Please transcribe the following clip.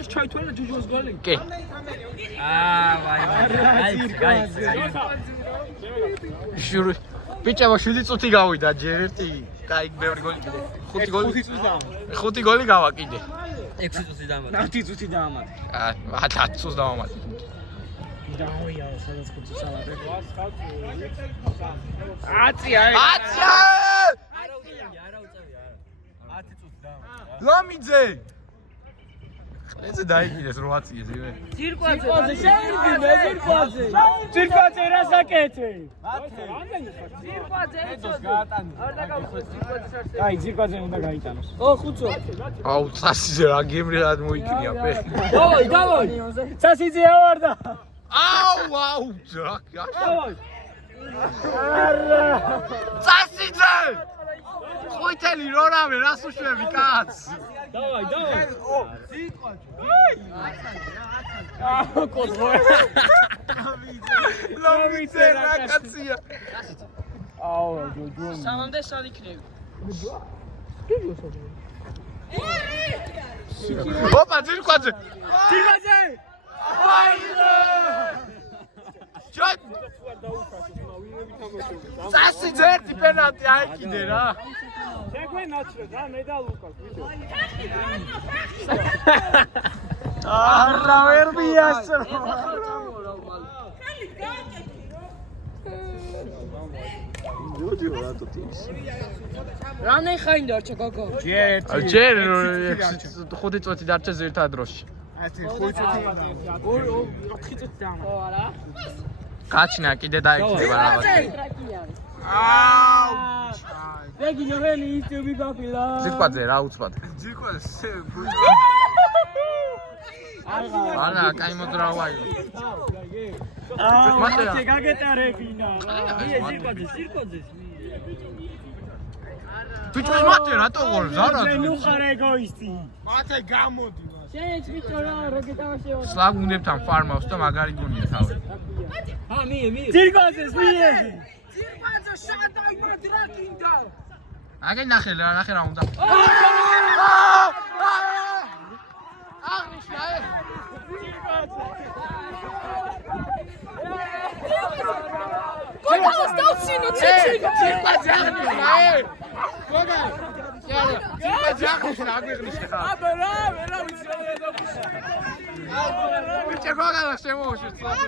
ეს ჩაითვალა ჯუჯუს გოლი. კი. შური. ბიჭებო 7 წუთი გავიდა ჯერ ერთი. კაი, ბევრი გოლი კიდე. 5 გოლი. 5 გოლი გავა კიდე. 6 წუთი დამატე. 10 წუთი დამატე. 10 წუთი დავამატე. დაუია, სადაც ხუთი სალატე. აცია! არა უწევი. 10 წუთი დამატე. ლამიძე! ეცე დაიგინეს 8 წიეს იმე. ძირკვაძე შეიძლება ძირკვაძე რასაკეთე? ძირკვაძე არ დაგავხოს ძირკვაძე სარსე. აი ძირკვაძე უნდა გაიტანოს. ო ხუცო. აუ წასიძე რა გემრიად მოიქნია ფეხი. დავაი. წასიძე ავარდა. აუ ჯაკ. დავაი. არა. წასიძე! ხოითელი რო რამე რას უშვები კაც? დავაი. ო ძირკვაძე. აა კოზო. ლამიძე რა კაცია. აუ ჯოჯო. სამამდე სად იქნები? ოპა ძირკვაძე. ძირკვაძე. აიო! ჯოჯ. წასიძე ერთი პენალტი აიკიდე რა. შეგვე ნაცრე რა მე და ლუკას ვიდეო. არა ვერ მიასწრო. რამე ხანი დარჩა გოგო? ჯერ 5 წუთი დარჩა ზირთა დროში. 4 წუთი დამატე. ო არა. გაჩნა კიდე დაიქნება რაღაც. აუ ბეგი ნორელი იუთუბი გაფილა. ძირკვაძე რა უცბად. ძირკვაძე არა, კაი მოდრავაი. მათე გაგეტარებინა. ძირკვაძე. ბიჭო მათე რატო გოლ ზარა? ნუ ხარ ეგოისტი. მათე გამოდი. შეეც ბიჭო რა გეტავაშეო. სლაგუნებთან ფარმავს და მაგარი გონია თავი. მie. ძირკვაძეს მie. ძირკვაძე შადაი მადრაკინდა. აგე ნახე რა უნდა. აღნიშნა ე. გოგოს დავცინო ცეცინო. ძირკვაძე აღნიშნა ე. გოგა. იარა, ძირკვაძე აღნიშნა აგვიღნიშნა ხა. აბერა ვიცი რა დაგუშ. ბიჭო გოგა შემოუშვი ცოტა.